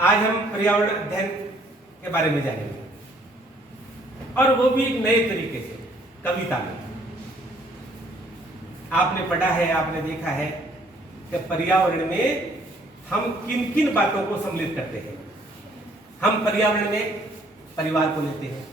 आज हम पर्यावरण अध्ययन के बारे में जानेंगे, और वो भी एक नए तरीके से, कविता में। आपने पढ़ा है, आपने देखा है कि पर्यावरण में हम किन किन बातों को सम्मिलित करते हैं। हम पर्यावरण में परिवार को लेते हैं,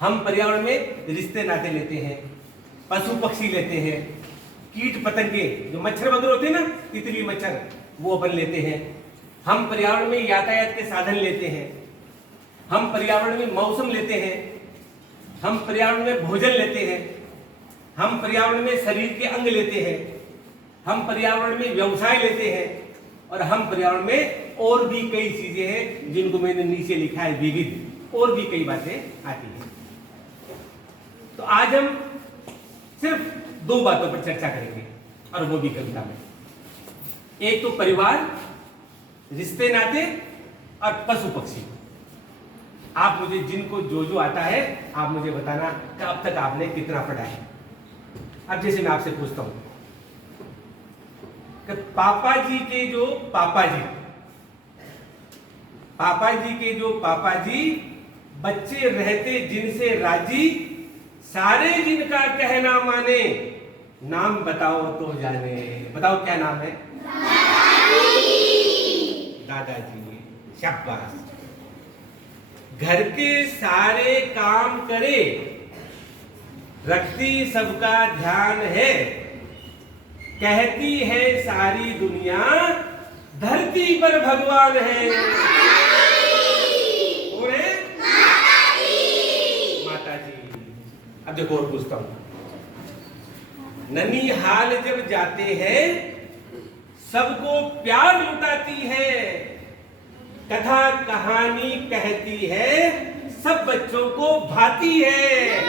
हम पर्यावरण में रिश्ते नाते लेते हैं, पशु पक्षी लेते हैं, कीट पतंगे जो मच्छर वगैरह होते हैं ना, तितली मच्छर, वो अपन लेते हैं। हम पर्यावरण में यातायात के साधन लेते हैं, हम पर्यावरण में मौसम लेते हैं, हम पर्यावरण में भोजन लेते हैं, हम पर्यावरण में शरीर के अंग लेते हैं, हम पर्यावरण में व्यवसाय लेते हैं, और हम पर्यावरण में और भी कई चीजें हैं जिनको मैंने नीचे लिखा है, विविध और भी कई बातें आती हैं। तो आज हम सिर्फ दो बातों पर चर्चा करेंगे, और वो भी कविता में। एक तो परिवार, रिश्ते नाते, और पशु पक्षी। आप मुझे जिनको जो जो आता है आप मुझे बताना कि अब तक आपने कितना पढ़ा है। अब जैसे मैं आपसे पूछता हूं कि पापा जी के जो पापा जी बच्चे रहते जिनसे राजी, सारे जिनका कहना माने, नाम बताओ तो जाने। बताओ क्या नाम है? दादाजी। शाबाश। घर के सारे काम करे, रखती सबका ध्यान है, कहती है सारी दुनिया धरती पर भगवान है। कौन है? माता जी। अब देखो और पूछता हूं, ननिहाल जब जाते हैं सबको प्यार लुटाती है, कथा कहानी कहती है, सब बच्चों को भाती है।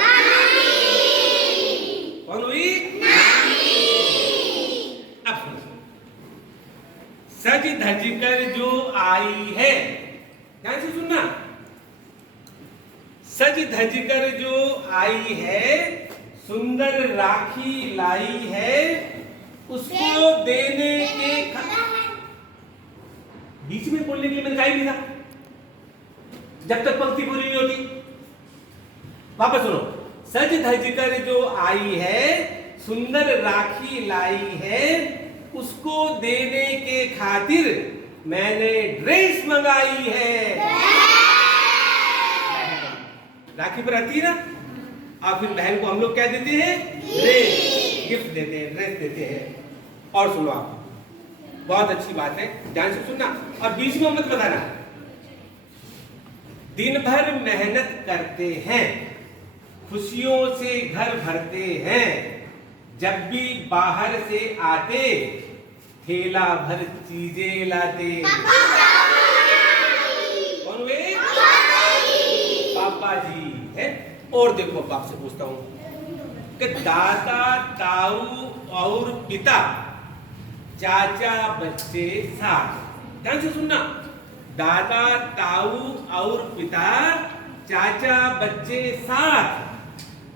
कौन हुई? अब सुनो, सज धज कर जो आई है, ध्यान से सुनना, सज धज कर जो आई है, सुंदर राखी लाई है, उसको देने के बीच में बोलने के लिए मैंने कहा ही नहीं था, जब तक पंक्ति पूरी नहीं होती। वापस सुनो, सज धज कर जो आई है, सुंदर राखी लाई है, उसको देने के खातिर मैंने ड्रेस मंगाई है। राखी पर आती है ना, और फिर बहन को हम लोग क्या देते हैं? ड्रेस, गिफ्ट देते हैं, ड्रेस देते हैं। और सुनो, आप बहुत अच्छी बात है, ध्यान से सुनना, और बीच में मत बताना। दिन भर मेहनत करते हैं, खुशियों से घर भरते हैं, जब भी बाहर से आते थैला भर चीजें लाते। कौन हुए? पापा जी है। और देखो, अब आपसे पूछता हूं कि दादा, ताऊ और पिता, चाचा बच्चे साथ। ध्यान से सुनना, दादा, ताऊ और पिता, चाचा बच्चे साथ,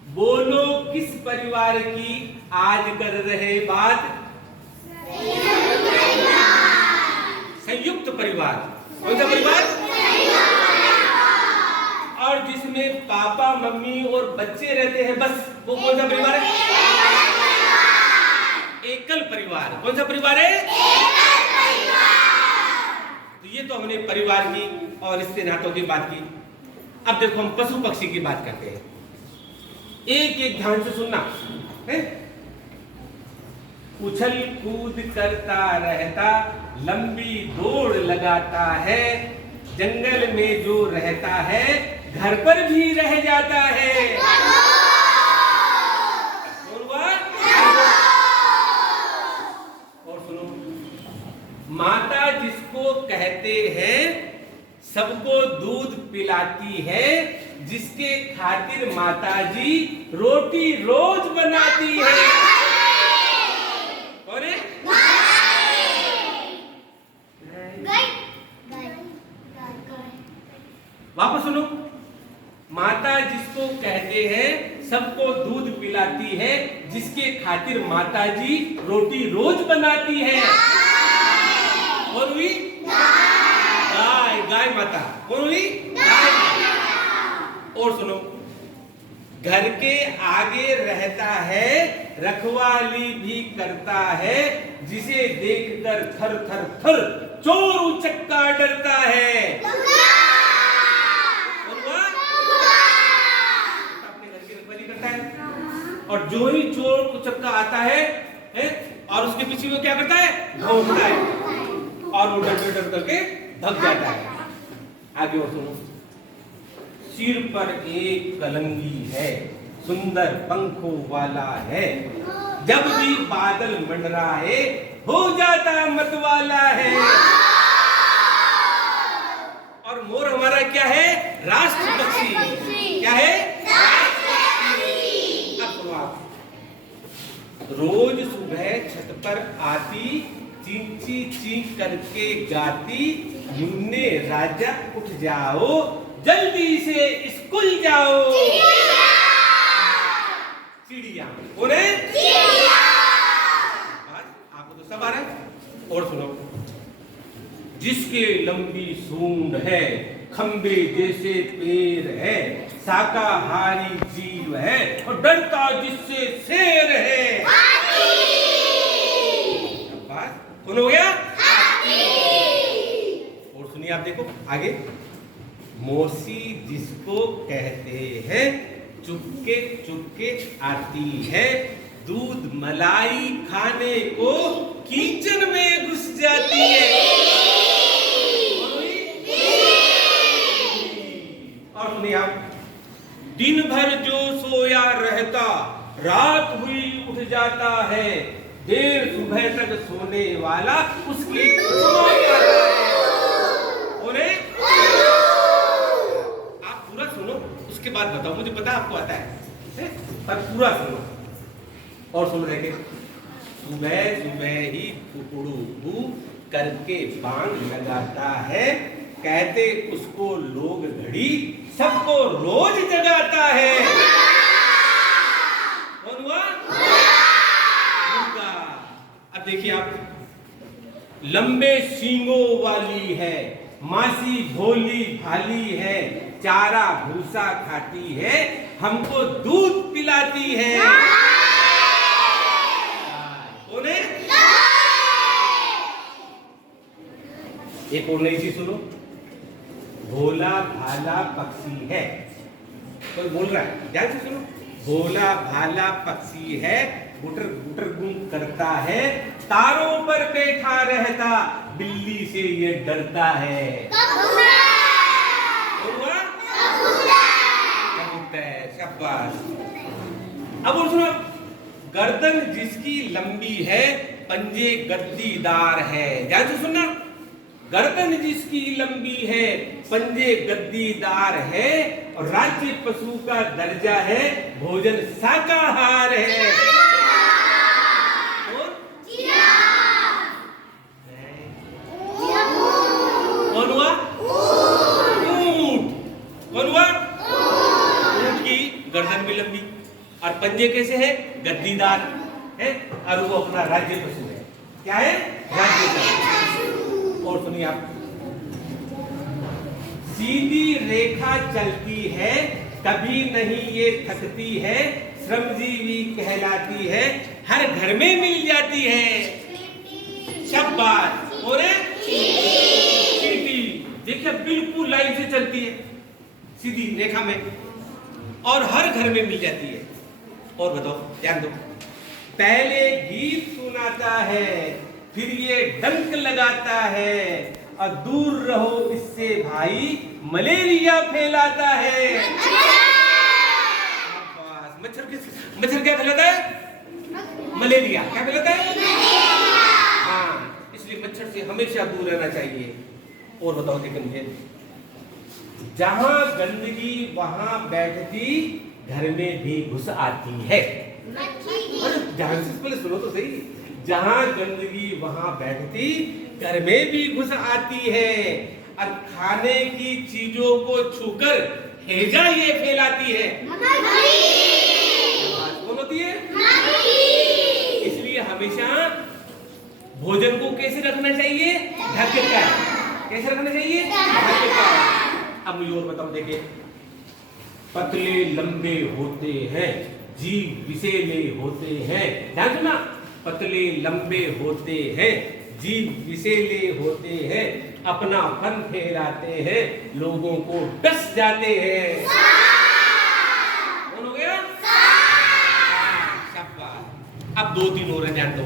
बोलो किस परिवार की आज कर रहे बात? संयुक्त परिवार। कौन सा परिवार? और जिसमें पापा, मम्मी और बच्चे रहते हैं, बस वो कौन सा परिवार है? एकल परिवार। कौन सा परिवार है? एकल परिवार। तो ये तो हमने परिवार की और रिश्ते नातों की बात की। अब देखो, हम पशु पक्षी की बात करते हैं। एक एक ध्यान से सुनना है। उछल कूद करता रहता, लंबी दौड़ लगाता है, जंगल में जो रहता है घर पर भी रह जाता है। और सुनो, माता जिसको कहते हैं सबको दूध पिलाती है, जिसके खातिर माता जी रोटी रोज बनाती है। कौन है? वापस सुनो, माता जिसको कहते हैं सबको दूध पिलाती है, जिसके खातिर माता जी रोटी रोज बनाती है। और हुई? माता। कौन हुई? गाय माता। और सुनो, घर के आगे रहता है, रखवाली भी करता है, जिसे देखकर थर थर थर चोर उचक्का डरता है। अपने घर की रखवाली करता है, और जो ही चोर उचक्का आता है, और उसके पीछे वो क्या करता है? भौंकता है, और वो डर डर करके भाग जाता है। आगे और सुनो, सिर पर एक कलंगी है, सुंदर पंखों वाला है, जब भी बादल मंडराए हो जाता मतवाला है। और मोर हमारा क्या है? राष्ट्र पक्षी। क्या है? रोज सुबह छत पर आती, चींची चींच करके गाती, मुन्ने राजा उठ जाओ, जल्दी से स्कूल जाओ। चिड़िया। कौन है? आपको तो सब आ रहा है। और सुनो, जिसके लंबी सूंड है, खंबे जैसे पैर है, शाकाहारी जीव है, और डरता जिससे शेर है। कौन हो गया? और सुनिए, आप देखो आगे, मौसी जिसको कहते हैं, चुपके चुपके आती है, दूध मलाई खाने को किचन में घुस जाती है। और सुनिए आप, दिन भर जो सोया रहता, रात हुई उठ जाता है, देर सुबह तक सोने वाला उसकी आप पूरा सुनो, उसके बाद बताओ। मुझे पता आपको आता है, पर पूरा सुनो। और सुन रहे, सुबह सुबह ही कुकड़ू करके बांग लगाता है, कहते उसको लोग घड़ी, सबको रोज जगाता है। कौन हुआ? अब देखिए आप, लंबे सींगों वाली है, मासी भोली भाली है, चारा भूसा खाती है, हमको दूध पिलाती है। कौन है? एक और नई चीज सुनो, भोला भाला पक्षी है। कोई बोल रहा है, ध्यान से सुनो। भोला भाला पक्षी है, गुटर गुटर गुम करता है, तारों पर बैठा रहता, बिल्ली से ये डरता है। शाबाश। अब और सुनो, गर्दन जिसकी लंबी है, पंजे गद्दीदार है। ध्यान से सुनना, गर्दन जिसकी लंबी है, पंजे गद्दीदार है, और राज्य पशु का दर्जा है, भोजन शाकाहार है। कौन हुआ? ऊंट। कौन हुआ? ऊंट की गर्दन भी लंबी, और पंजे कैसे है? गद्दीदार है, और वो अपना राज्य पशु है। क्या है? राज्य पशु। और सुनिए आप, सीधी रेखा चलती है, कभी नहीं ये थकती है, श्रमजीवी कहलाती है, हर घर में मिल जाती है। शाबाश। और चींटी, देखिए बिल्कुल लाइन से चलती है, सीधी रेखा में, और हर घर में मिल जाती है। और बताओ, ध्यान दो, पहले गीत सुनाता है, फिर ये डंक लगाता है, और दूर रहो इससे भाई, मलेरिया फैलाता है। मच्छर क्या फैलाता है? मलेरिया। क्या फैलाता है? हाँ, इसलिए मच्छर से हमेशा दूर रहना चाहिए। और बताओ, देखिए मुझे, जहां गंदगी वहां बैठती, घर में भी घुस आती है। ध्यान से पहले सुनो तो सही, जहां गंदगी वहां बैठती, घर में भी घुस आती है, और खाने की चीजों को छूकर हैजा ये फैलाती है। कौन होती है? इसलिए हमेशा भोजन को कैसे रखना चाहिए? ढक कर। कैसे रखना चाहिए? अब मुझे और बताओ, देखिए, पतले लंबे होते हैं, जीभ विषैले होते हैं। ध्यान सुना, पतले लंबे होते हैं, जीभ विषैले होते हैं, अपना फन फैलाते हैं, लोगों को डस जाते हैं। कौन हो गया? शाबाश। अब 2-3 और ध्यान दो।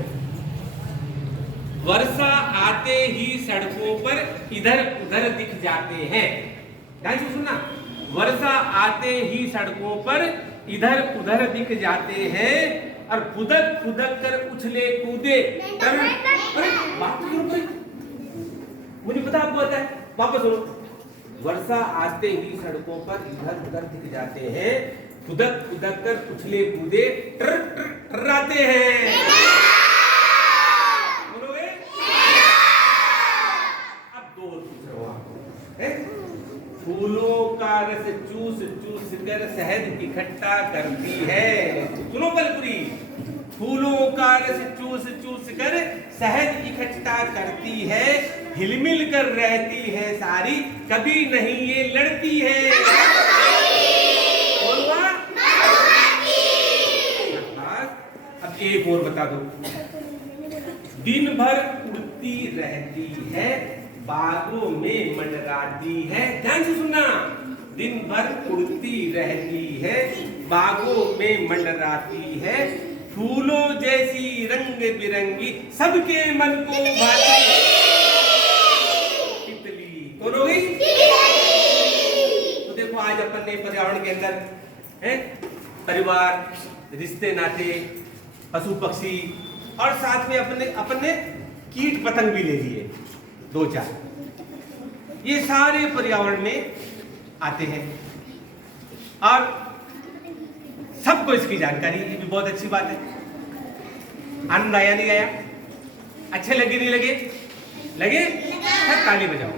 वर्षा आते ही सड़कों पर इधर उधर दिख जाते हैं। ध्यान से सुनना, वर्षा आते ही सड़कों पर इधर उधर दिख जाते हैं और फुदक फुदक कर उछले कूदे। अरे बात मुझे पता, आपको पता है, वापस सुनो। वर्षा आते ही सड़कों पर इधर उधर दिख जाते हैं, फुदक फुदक कर उछले कूदे टर्राते हैं। बोलोगे? अब 2 पूछ रहा हूं आपको। फूलों का रस चूस चूस कर शहद इकट्ठा करती है। सुनो पलपुरी, फूलों का रस चूस चूस कर शहद इकट्ठा करती है, हिलमिल कर रहती है सारी, कभी नहीं ये लड़ती है। अब एक और बता दो। दिन भर उड़ती रहती है, बागों में मंडराती है। ध्यान से सुनना, दिन भर उड़ती रहती है, बागों में मंडराती है, फूलों जैसी रंग बिरंगी, सबके मन को भाती। तितली कौन हो गई? तो देखो, आज अपन ने पर्यावरण के अंदर है परिवार, रिश्ते नाते, पशु पक्षी और साथ में अपने कीट पतंग भी ले लिए 2-4। ये सारे पर्यावरण में आते हैं और सबको इसकी जानकारी, ये भी बहुत अच्छी बात है। आनंद आया नहीं आया? अच्छे लगे नहीं लगे? लगे? ताली बजाओ।